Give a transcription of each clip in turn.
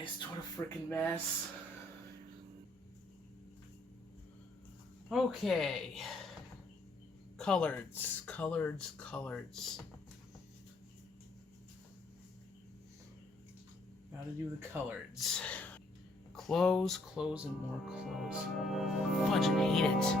Christ, what a freaking mess. Okay. Coloreds. How to do the coloreds. Clothes, and more clothes. Fudging hate it.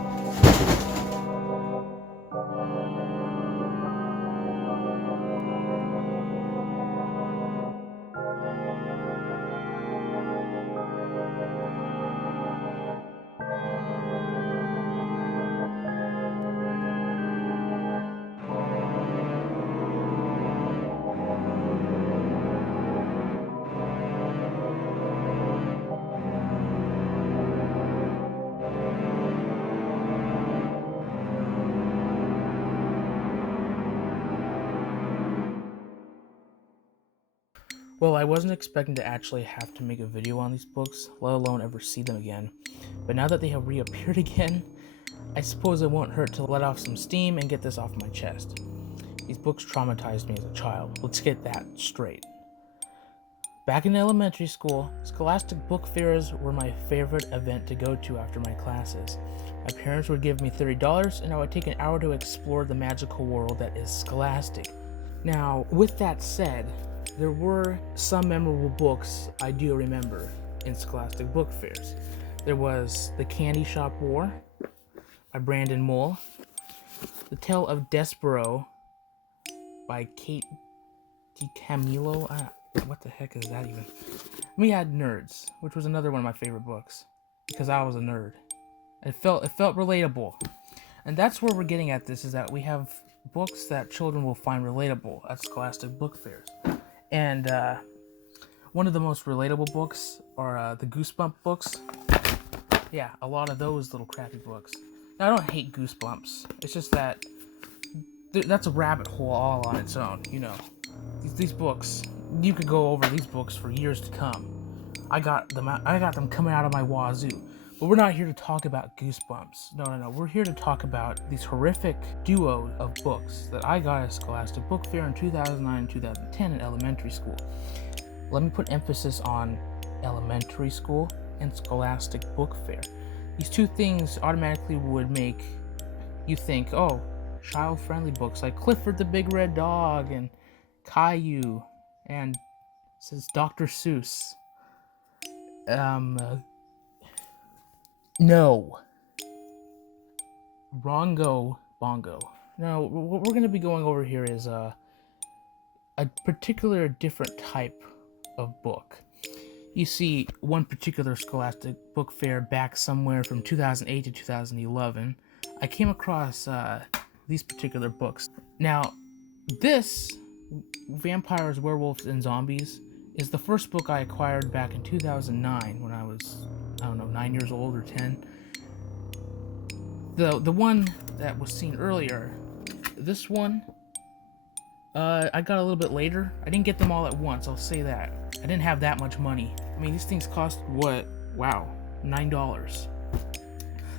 Well, I wasn't expecting to actually have to make a video on these books, let alone ever see them again. But now that they have reappeared again, I suppose it won't hurt to let off some steam and get this off my chest. These books traumatized me as a child. Let's get that straight. Back in elementary school, scholastic book fairs were my favorite event to go to after my classes. My parents would give me $30 and I would take an hour to explore the magical world that is Scholastic. Now, with that said, there were some memorable books I do remember in Scholastic book fairs. There was The Candy Shop War by Brandon Mull, The Tale of Despero by Kate DiCamillo. What the heck is that even? We had Nerds, which was another one of my favorite books because I was a nerd. It felt relatable, and that's where we're getting at. This is that we have books that children will find relatable at Scholastic book fairs, and one of the most relatable books are the Goosebump books. Yeah, a lot of those little crappy books. Now, I don't hate Goosebumps. It's just that that's a rabbit hole all on its own. You know, these books. You could go over these books for years to come. I got them coming out of my wazoo. But we're not here to talk about Goosebumps. No. We're here to talk about these horrific duo of books that I got at Scholastic Book Fair in 2009 and 2010 in elementary school. Let me put emphasis on elementary school and Scholastic Book Fair. These two things automatically would make you think, oh, child-friendly books like Clifford the Big Red Dog and Caillou and says Dr. Seuss. No. Wrongo bongo. No, what we're going to be going over here is a particular different type of book. You see, one particular Scholastic book fair back somewhere from 2008 to 2011, I came across these particular books. Now, this, Vampires, Werewolves, and Zombies, is the first book I acquired back in 2009 when I was, 9 years old or 10. The one that was seen earlier, this one, I got a little bit later. I didn't get them all at once, I'll say that. I didn't have that much money. I mean, these things cost, what? Wow, $9.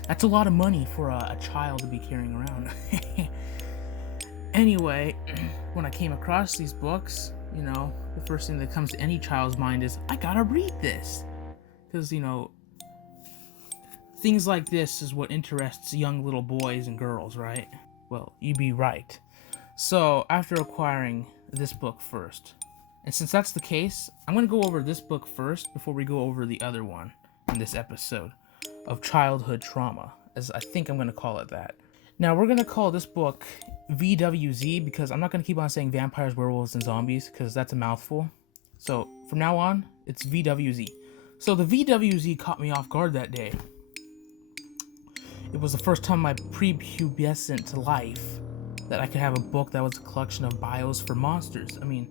That's a lot of money for a child to be carrying around. Anyway, when I came across these books, the first thing that comes to any child's mind is, I gotta read this. Because, things like this is what interests young little boys and girls, right? Well, you'd be right. So, after acquiring this book first, and since that's the case, I'm going to go over this book first before we go over the other one in this episode of childhood trauma, as I think I'm going to call it that. Now, we're going to call this book VWZ because I'm not going to keep on saying Vampires, Werewolves, and Zombies because that's a mouthful. So, from now on, it's VWZ. So, the VWZ caught me off guard that day. It was the first time in my prepubescent life that I could have a book that was a collection of bios for monsters. I mean,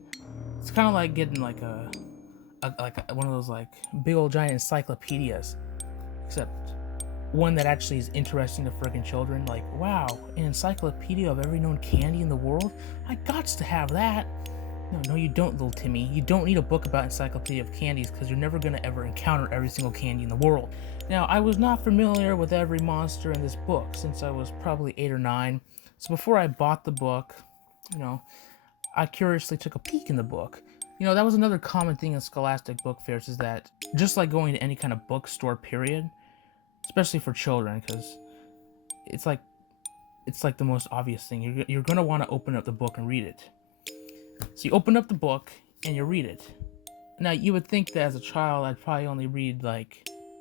it's kind of like getting like one of those like big old giant encyclopedias, except one that actually is interesting to freaking children. Like, wow, an encyclopedia of every known candy in the world? I gots to have that. No, you don't, little Timmy. You don't need a book about encyclopedia of candies because you're never going to ever encounter every single candy in the world. Now, I was not familiar with every monster in this book since I was probably 8 or 9. So before I bought the book, I curiously took a peek in the book. That was another common thing in Scholastic book fairs, is that just like going to any kind of bookstore, period, especially for children, because it's like the most obvious thing. You're gonna want to open up the book and read it. So you open up the book and you read it. Now you would think that as a child I'd probably only read I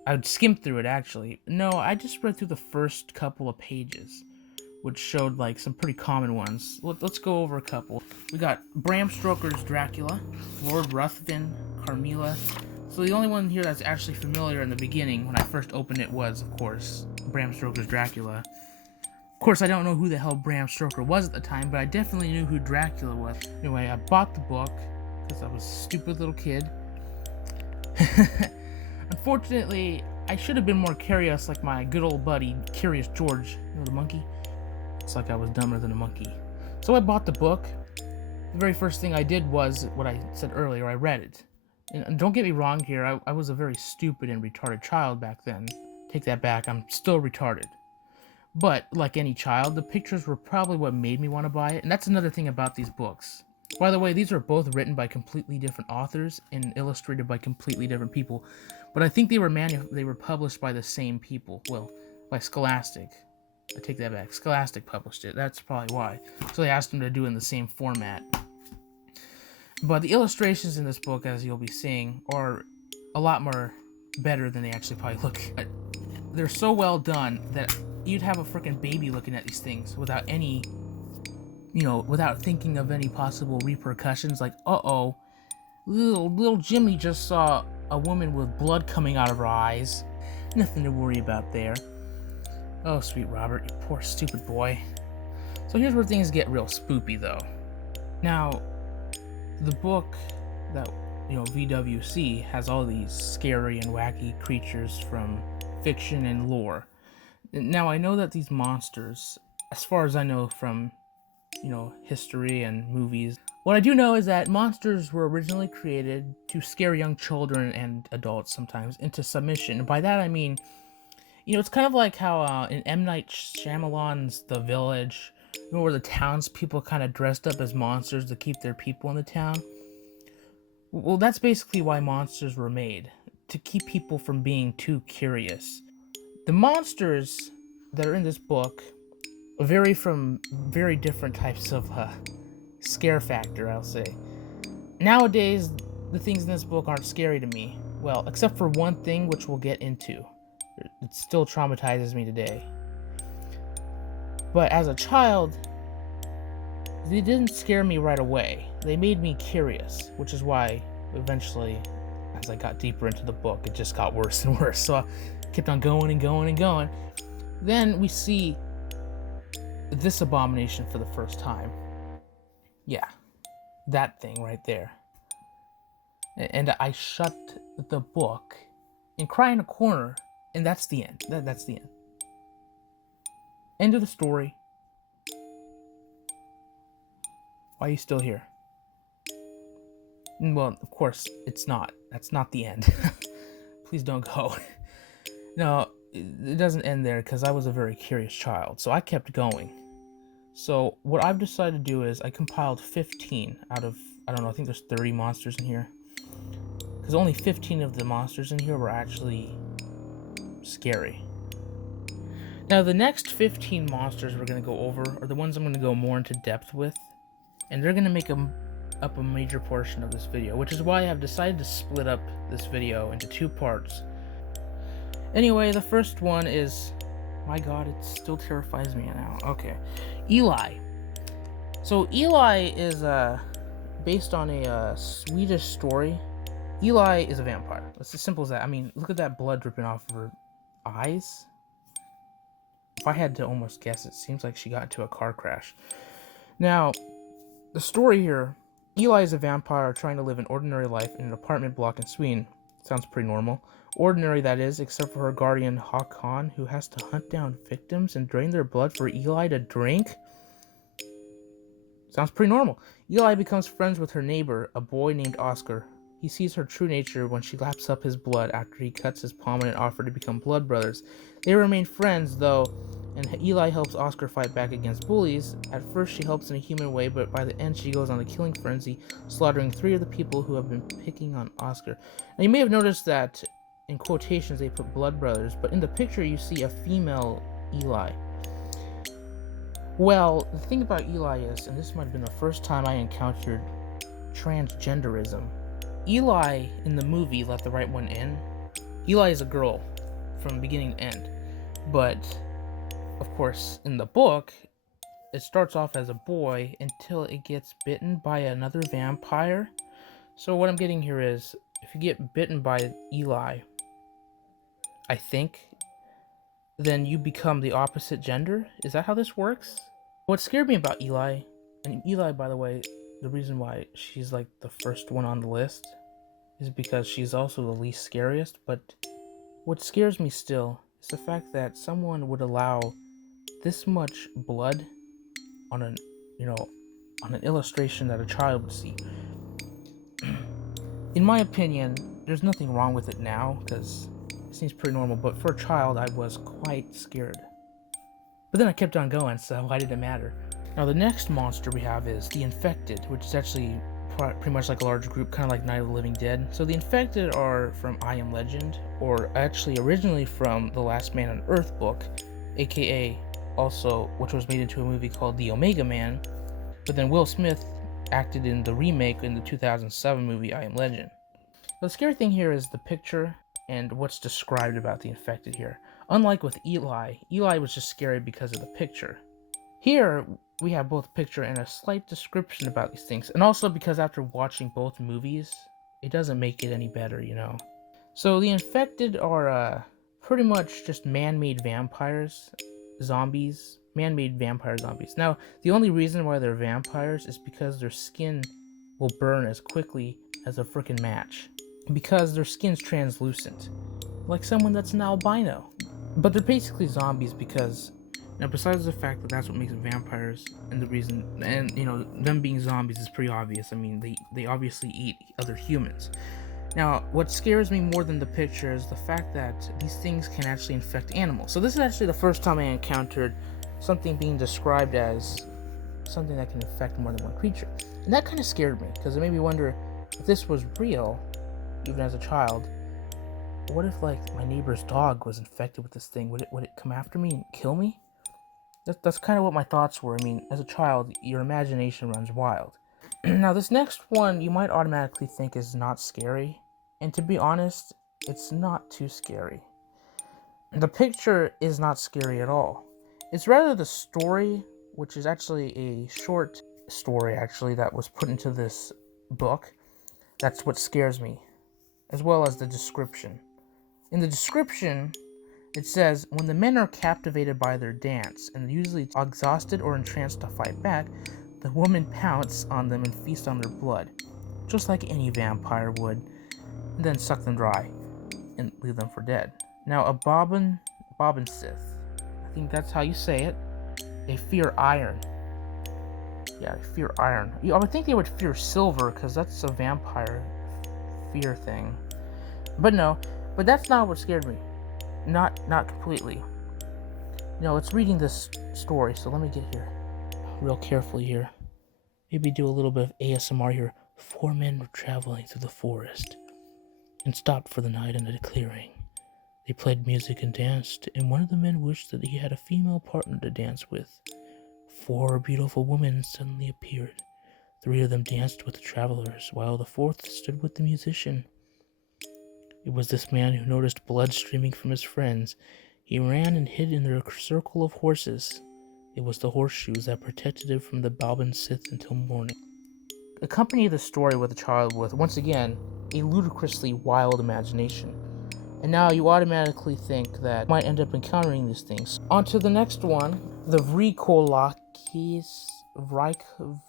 would skim through it actually. No, I just read through the first couple of pages, which showed some pretty common ones. Let's go over a couple. We got Bram Stoker's Dracula, Lord Ruthven, Carmilla. So the only one here that's actually familiar in the beginning when I first opened it was, of course, Bram Stoker's Dracula. Of course, I don't know who the hell Bram Stoker was at the time, but I definitely knew who Dracula was. Anyway, I bought the book because I was a stupid little kid. Unfortunately, I should have been more curious like my good old buddy, Curious George, the monkey. It's like I was dumber than a monkey. So I bought the book. The very first thing I did was what I said earlier, I read it. And don't get me wrong here, I was a very stupid and retarded child back then. Take that back, I'm still retarded. But, like any child, the pictures were probably what made me want to buy it, and that's another thing about these books. By the way, these are both written by completely different authors and illustrated by completely different people, but I think they were published by the same people. Well, by Scholastic. I take that back. Scholastic published it. That's probably why. So they asked them to do it in the same format. But the illustrations in this book, as you'll be seeing, are a lot more better than they actually probably look. They're so well done that you'd have a freaking baby looking at these things without any, without thinking of any possible repercussions. Like, uh-oh, little Jimmy just saw a woman with blood coming out of her eyes. Nothing to worry about there. Oh, sweet Robert, you poor stupid boy. So here's where things get real spoopy, though. Now, the book that, VWC has all these scary and wacky creatures from fiction and lore. Now, I know that these monsters, as far as I know from, history and movies, what I do know is that monsters were originally created to scare young children and adults sometimes into submission. And by that I mean, it's kind of like how in M. Night Shyamalan's The Village, where the townspeople kind of dressed up as monsters to keep their people in the town. Well, that's basically why monsters were made, to keep people from being too curious. The monsters that are in this book vary from very different types of scare factor, I'll say. Nowadays, the things in this book aren't scary to me. Well, except for one thing, which we'll get into. It still traumatizes me today. But as a child, they didn't scare me right away. They made me curious, which is why eventually, as I got deeper into the book, it just got worse and worse. So I kept on going and going and going. Then we see this abomination for the first time. Yeah, that thing right there. And I shut the book and cry in a corner, and that's the end. That's the end. End of the story. Why are you still here? Well, of course, it's not. That's not the end. Please don't go. No, it doesn't end there because I was a very curious child, so I kept going. So what I've decided to do is I compiled 15 out of, I don't know, I think there's 30 monsters in here. Because only 15 of the monsters in here were actually scary. Now the next 15 monsters we're going to go over are the ones I'm going to go more into depth with. And they're going to make up a major portion of this video, which is why I've decided to split up this video into 2 parts. Anyway, the first one is, my god, it still terrifies me now. Okay, Eli. So Eli is based on a Swedish story. Eli is a vampire. It's as simple as that. I mean, look at that blood dripping off of her eyes. If I had to almost guess, it seems like she got into a car crash. Now, the story here, Eli is a vampire trying to live an ordinary life in an apartment block in Sweden. Sounds pretty normal. Ordinary, that is, except for her guardian Håkon, who has to hunt down victims and drain their blood for Eli to drink. Sounds pretty normal. Eli becomes friends with her neighbor, a boy named Oscar. He sees her true nature when she laps up his blood after he cuts his palm in an offer to become blood brothers. They remain friends, though, and Eli helps Oscar fight back against bullies. At first, she helps in a human way, but by the end, she goes on a killing frenzy, slaughtering 3 of the people who have been picking on Oscar. Now, you may have noticed that in quotations they put blood brothers, but in the picture you see a female Eli. Well, the thing about Eli is, and this might have been the first time I encountered transgenderism, Eli in the movie let the right one in. Eli is a girl from beginning to end, but of course in the book it starts off as a boy until it gets bitten by another vampire. So what I'm getting here is, if you get bitten by Eli, I think, then you become the opposite gender. Is that how this works? What scared me about Eli, and Eli, by the way, the reason why she's like the first one on the list is because she's also the least scariest, but what scares me still is the fact that someone would allow this much blood on an, on an illustration that a child would see. In my opinion, there's nothing wrong with it now, because it seems pretty normal, but for a child, I was quite scared. But then I kept on going, so why did it matter? Now, the next monster we have is the Infected, which is actually pretty much like a large group, kind of like Night of the Living Dead. So the Infected are from I Am Legend, or actually originally from the Last Man on Earth book, aka also, which was made into a movie called The Omega Man, but then Will Smith acted in the remake in the 2007 movie I Am Legend. The scary thing here is the picture and what's described about the Infected here. Unlike with Eli was just scary because of the picture. Here, we have both a picture and a slight description about these things, and also because after watching both movies, it doesn't make it any better, So the Infected are pretty much just man-made vampires, zombies, man-made vampire zombies. Now, the only reason why they're vampires is because their skin will burn as quickly as a frickin' match. Because their skin's translucent, like someone that's an albino. But they're basically zombies because, now besides the fact that that's what makes them vampires, and the reason, and them being zombies is pretty obvious. I mean, they obviously eat other humans. Now, what scares me more than the picture is the fact that these things can actually infect animals. So this is actually the first time I encountered something being described as something that can infect more than one creature. And that kind of scared me, because it made me wonder, if this was real, even as a child, what if like my neighbor's dog was infected with this thing? Would it come after me and kill me? That's kind of what my thoughts were. I mean, as a child, your imagination runs wild. Now, this next one you might automatically think is not scary, and to be honest, it's not too scary. The picture is not scary at all. It's rather the story, which is actually a short story actually that was put into this book. That's what scares me, as well as the description. In the description, it says, when the men are captivated by their dance and usually exhausted or entranced to fight back, the women pounce on them and feast on their blood, just like any vampire would, and then suck them dry and leave them for dead. Now, a bobbin Sith, I think that's how you say it, they fear iron. Yeah, they fear iron. I would think they would fear silver, because that's a vampire fear thing. But no, but that's not what scared me. Not completely. It's reading this story, so let me get here real carefully here. Maybe do a little bit of ASMR here. 4 men were traveling through the forest and stopped for the night in a clearing. They played music and danced, and one of the men wished that he had a female partner to dance with. 4 beautiful women suddenly appeared. 3 of them danced with the travelers, while the 4th stood with the musician. It was this man who noticed blood streaming from his friends. He ran and hid in their circle of horses. It was the horseshoes that protected him from the Balban Sith until morning. Accompany the story with a child with, once again, a ludicrously wild imagination. And now you automatically think that you might end up encountering these things. On to the next one, the Vrikolakis.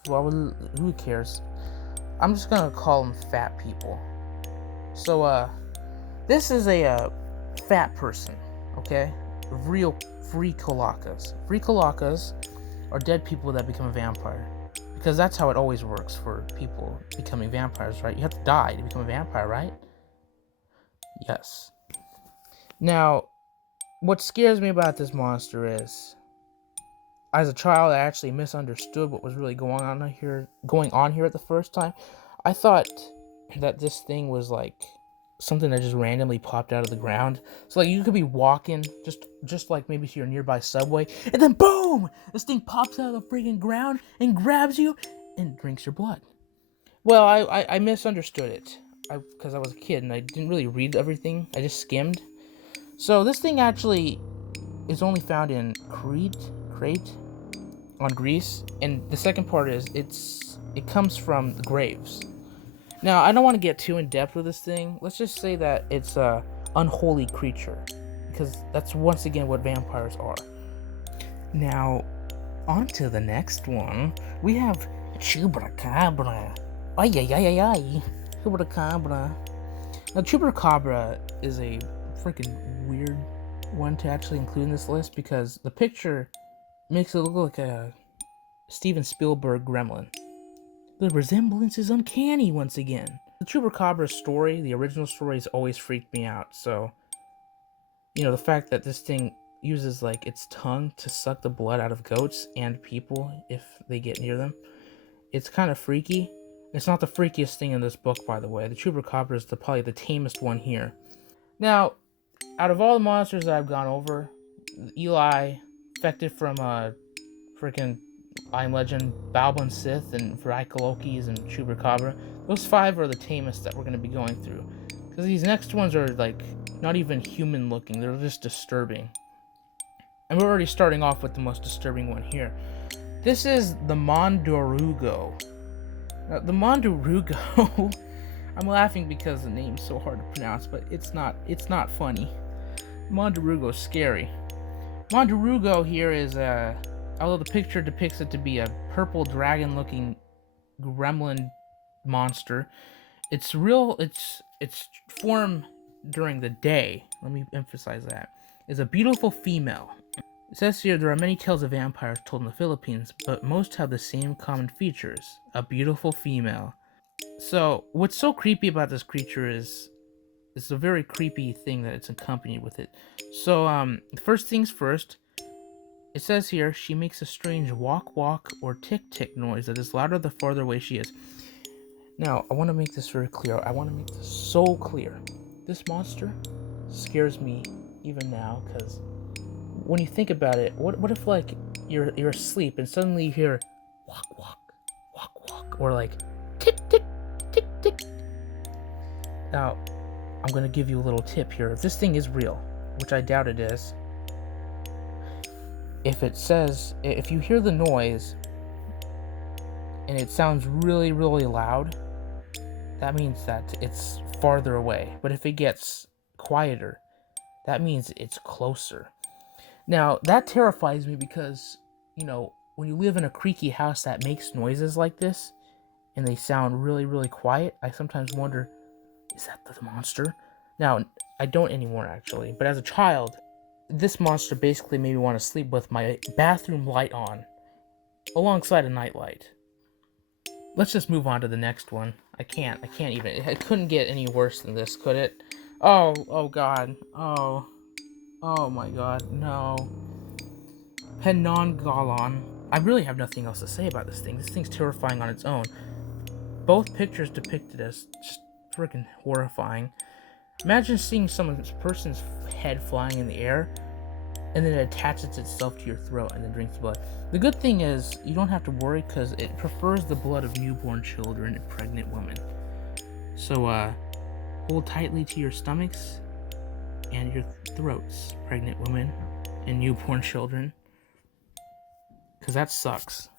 Who cares? I'm just gonna call them fat people. So, this is a fat person, okay? Vrikolakas. Vrikolakas are dead people that become a vampire. Because that's how it always works for people becoming vampires, right? You have to die to become a vampire, right? Yes. Now, what scares me about this monster is, as a child, I actually misunderstood what was really going on here at the first time. I thought that this thing was like something that just randomly popped out of the ground. So like you could be walking just like maybe to your nearby subway, and then boom, this thing pops out of the freaking ground and grabs you and drinks your blood. Well, I misunderstood it because I was a kid and I didn't really read everything. I just skimmed. So this thing actually is only found in Crete on Greece, and the second part is it comes from the graves. Now, I don't want to get too in depth with this thing. Let's just say that it's a unholy creature, because that's once again what vampires are. Now, on to the next one. We have Chupacabra. Ay ay ay ay ay. Chupacabra. Now, Chupacabra is a freaking weird one to actually include in this list because the picture makes it look like a Steven Spielberg gremlin. The resemblance is uncanny once again. The Chupacabra story, the original story, has always freaked me out. So, the fact that this thing uses like its tongue to suck the blood out of goats and people if they get near them, it's kind of freaky. It's not the freakiest thing in this book, by the way. The Chupacabra is probably the tamest one here. Now, out of all the monsters that I've gone over, Eli, affected from freaking I Am Legend, Balban Sith, and Vrykoloki's and Chupacabra, those 5 are the tamest that we're going to be going through. Because these next ones are like not even human looking, they're just disturbing. And we're already starting off with the most disturbing one here. This is the Mondorugo. Now, the Mondorugo, I'm laughing because the name's so hard to pronounce, but it's not funny. Mondorugo's scary. Mondorugo here is although the picture depicts it to be a purple dragon-looking gremlin monster, its form during the day, let me emphasize that, is a beautiful female. It says here there are many tales of vampires told in the Philippines, but most have the same common features: a beautiful female. So what's so creepy about this creature is it's a very creepy thing that it's accompanied with it. So first things first, it says here she makes a strange walk or tick noise that is louder the farther away she is. Now I want to make this very clear. I want to make this so clear. This monster scares me even now because when you think about it, what if like you're asleep and suddenly you hear walk, or like tick tick tick tick. Now I'm gonna give you a little tip here. If this thing is real, which I doubt it is, if you hear the noise and it sounds really really loud, that means that it's farther away. But if it gets quieter, that means it's closer. Now, that terrifies me because, when you live in a creaky house that makes noises like this, and they sound really, really quiet, I sometimes wonder, is that the monster? Now, I don't anymore, actually, but as a child, this monster basically made me want to sleep with my bathroom light on, alongside a nightlight. Let's just move on to the next one. I can't even, it couldn't get any worse than this, could it? Oh god, oh my god, no. Penongalon. I really have nothing else to say about this thing. This thing's terrifying on its own. Both pictures depicted as just freaking horrifying. Imagine seeing some person's head flying in the air, and then it attaches itself to your throat and then drinks blood. The good thing is, you don't have to worry because it prefers the blood of newborn children and pregnant women. So, hold tightly to your stomachs and your throats, pregnant women and newborn children. Because that sucks.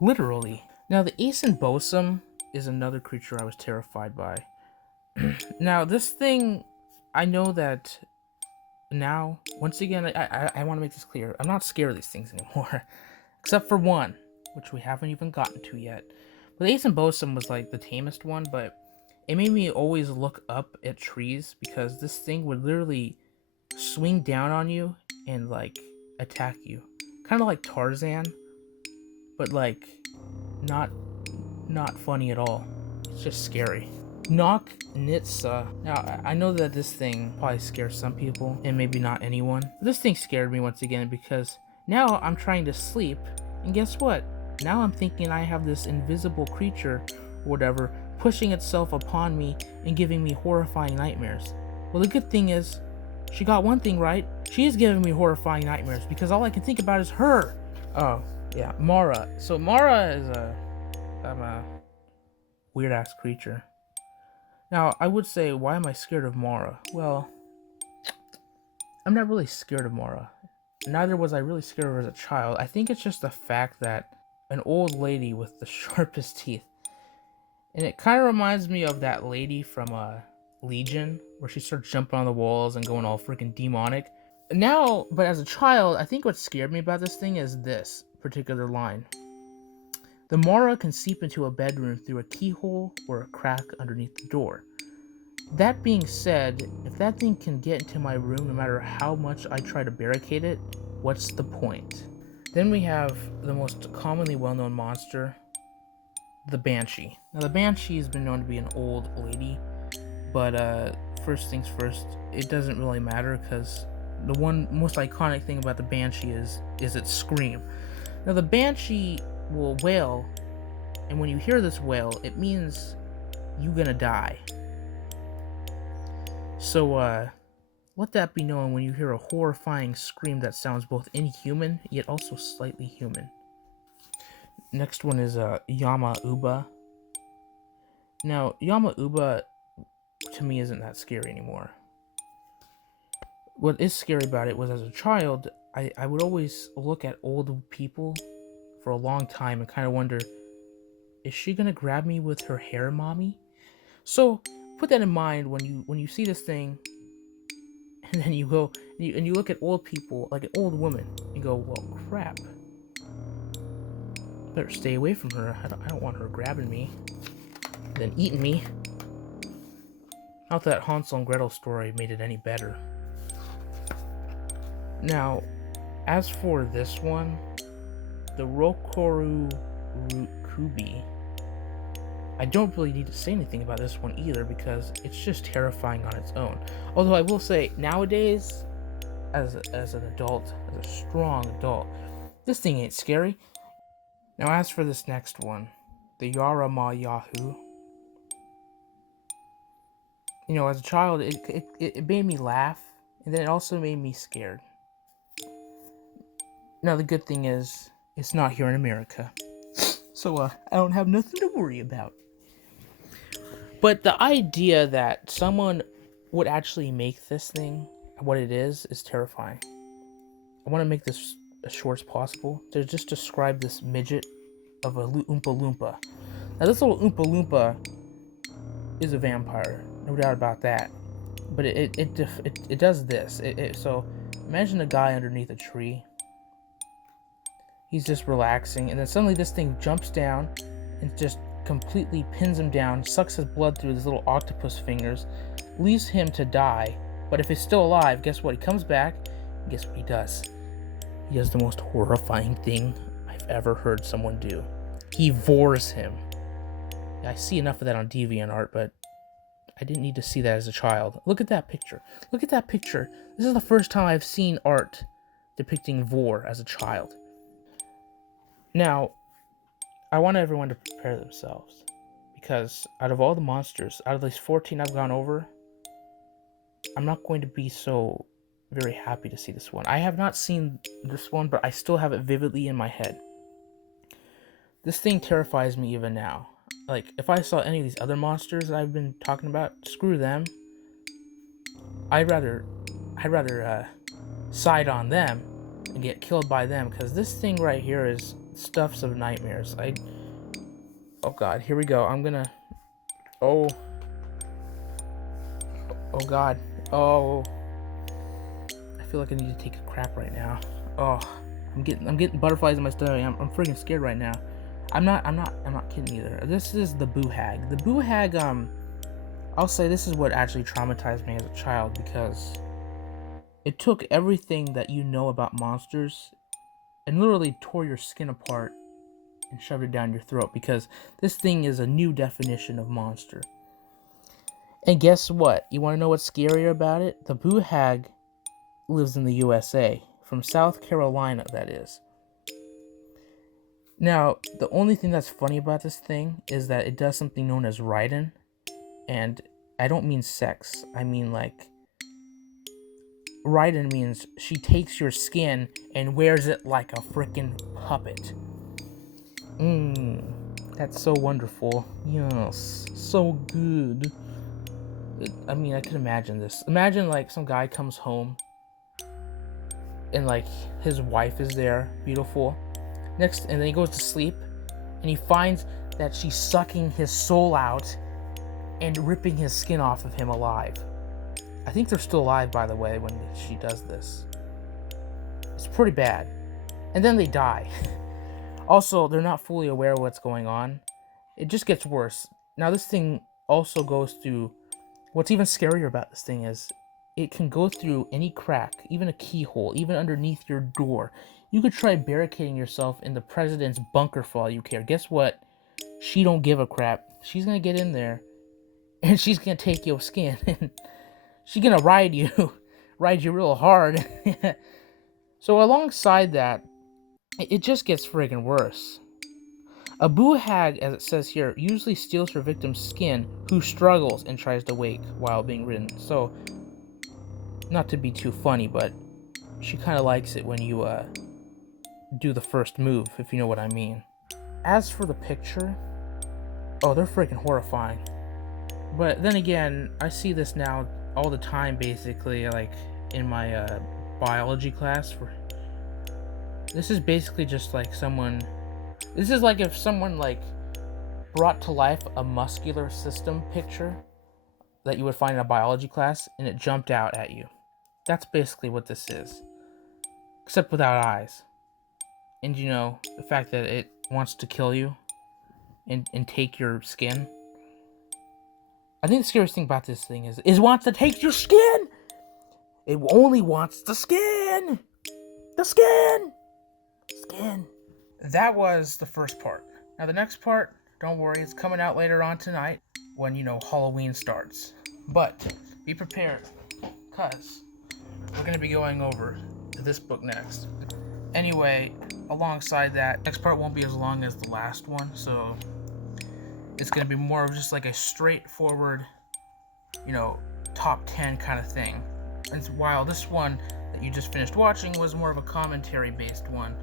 Literally. Now, the I.N.S.A.N.I.T.Y is another creature I was terrified by. Now, this thing, I know that now, once again, I want to make this clear. I'm not scared of these things anymore. Except for one, which we haven't even gotten to yet. But the I.N.S.A.N.I.T.Y was like the tamest one, but it made me always look up at trees because this thing would literally swing down on you and like attack you. Kind of like Tarzan, but like not funny at all. It's just scary. I.N.S.A.N.I.T.Y. Now, I know that this thing probably scares some people, and maybe not anyone. This thing scared me once again because now I'm trying to sleep, and guess what? Now I'm thinking I have this invisible creature, or whatever, pushing itself upon me and giving me horrifying nightmares. Well, the good thing is, she got one thing right. She is giving me horrifying nightmares because all I can think about is her. Oh, yeah, Mara. So Mara is a weird ass creature. Now, I would say, why am I scared of Mara? Well, I'm not really scared of Mara. Neither was I really scared of her as a child. I think it's just the fact that an old lady with the sharpest teeth. And it kind of reminds me of that lady from Legion, where she starts jumping on the walls and going all freaking demonic. Now, but as a child, I think what scared me about this thing is this particular line. The Mara can seep into a bedroom through a keyhole or a crack underneath the door. That being said, if that thing can get into my room no matter how much I try to barricade it, what's the point? Then we have the most commonly well-known monster, the Banshee. Now the Banshee has been known to be an old lady, but first things first, it doesn't really matter because the one most iconic thing about the Banshee is its scream. Now the Banshee will wail, and when you hear this wail, it means you're gonna die. So let that be known when you hear a horrifying scream that sounds both inhuman yet also slightly human. Next one is Yama-Uba. Now Yama-Uba to me isn't that scary anymore. What is scary about it was as a child, I would always look at old people for a long time and kind of wonder, is she gonna grab me with her hair, mommy? So put that in mind when you see this thing, and then you go and you look at old people, like an old woman, and go, well, crap. Better stay away from her. I don't want her grabbing me, and then eating me. Not that Hansel and Gretel story made it any better. Now, as for this one, the Rokoru Rukubi, I don't really need to say anything about this one either because it's just terrifying on its own. Although I will say, nowadays, as an adult, as a strong adult, this thing ain't scary. Now as for this next one, the Yarama Yahoo, you know, as a child, it made me laugh, and then it also made me scared. Now the good thing is, it's not here in America, so I don't have nothing to worry about. But the idea that someone would actually make this thing what it is terrifying. I want to make this as short as possible to just describe this midget of a Oompa Loompa. Now this little Oompa Loompa is a vampire, no doubt about that. But it does this. So imagine a guy underneath a tree. He's just relaxing, and then suddenly this thing jumps down and just completely pins him down, sucks his blood through his little octopus fingers, leaves him to die. But if he's still alive, guess what? He comes back, and guess what he does? He does the most horrifying thing I've ever heard someone do. He vores him. I see enough of that on DeviantArt, but I didn't need to see that as a child. Look at that picture. Look at that picture. This is the first time I've seen art depicting vor as a child. Now, I want everyone to prepare themselves, because out of all the monsters, out of these 14 I've gone over, I'm not going to be so very happy to see this one. I have not seen this one, but I still have it vividly in my head. This thing terrifies me even now. Like, if I saw any of these other monsters that I've been talking about, screw them. I'd rather side on them and get killed by them, because this thing right here is stuffs of nightmares. Oh god, here we go. Oh god. Oh, I feel like I need to take a crap right now. Oh, I'm getting butterflies in my stomach. I'm freaking scared right now. I'm not kidding either. This is the Boo Hag. The Boo Hag, I'll say this is what actually traumatized me as a child, because it took everything that you know about monsters and literally tore your skin apart and shoved it down your throat, because this thing is a new definition of monster. And guess what? You want to know what's scarier about it? The boo hag lives in the USA, from South Carolina, that is. Now, the only thing that's funny about this thing is that it does something known as riding, and I don't mean sex. I mean, like, riding means she takes your skin and wears it like a freaking puppet. That's so wonderful. Yes, so good. I mean, I can imagine this. Imagine, like, some guy comes home and, like, his wife is there, beautiful. And then he goes to sleep and he finds that she's sucking his soul out and ripping his skin off of him alive. I think they're still alive, by the way, when she does this. It's pretty bad. And then they die. Also, they're not fully aware of what's going on. It just gets worse. Now, this thing also goes through... What's even scarier about this thing is it can go through any crack, even a keyhole, even underneath your door. You could try barricading yourself in the president's bunker for all you care. Guess what? She don't give a crap. She's gonna get in there, and she's gonna take your skin, and she's gonna ride you real hard. So alongside that, it just gets friggin' worse. A boo hag, as it says here, usually steals her victim's skin, who struggles and tries to wake while being ridden. So, not to be too funny, but she kind of likes it when you do the first move, if you know what I mean. As for the picture, oh, they're freaking horrifying. But then again, I see this now all the time, basically, like in my biology class. This is basically just like someone... This is like if someone like brought to life a muscular system picture that you would find in a biology class and it jumped out at you. That's basically what this is. Except without eyes. And you know, the fact that it wants to kill you and take your skin. I think the scariest thing about this thing is it wants to take your skin! It only wants the skin! The skin! Skin. That was the first part. Now the next part, don't worry, it's coming out later on tonight when, you know, Halloween starts. But be prepared, because we're going to be going over to this book next. Anyway, alongside that, next part won't be as long as the last one, so it's going to be more of just like a straightforward, you know, top 10 kind of thing. And while this one that you just finished watching was more of a commentary-based one.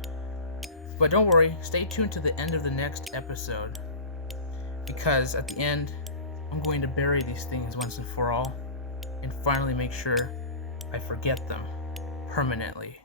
But don't worry, stay tuned to the end of the next episode, because at the end, I'm going to bury these things once and for all, and finally make sure I forget them permanently.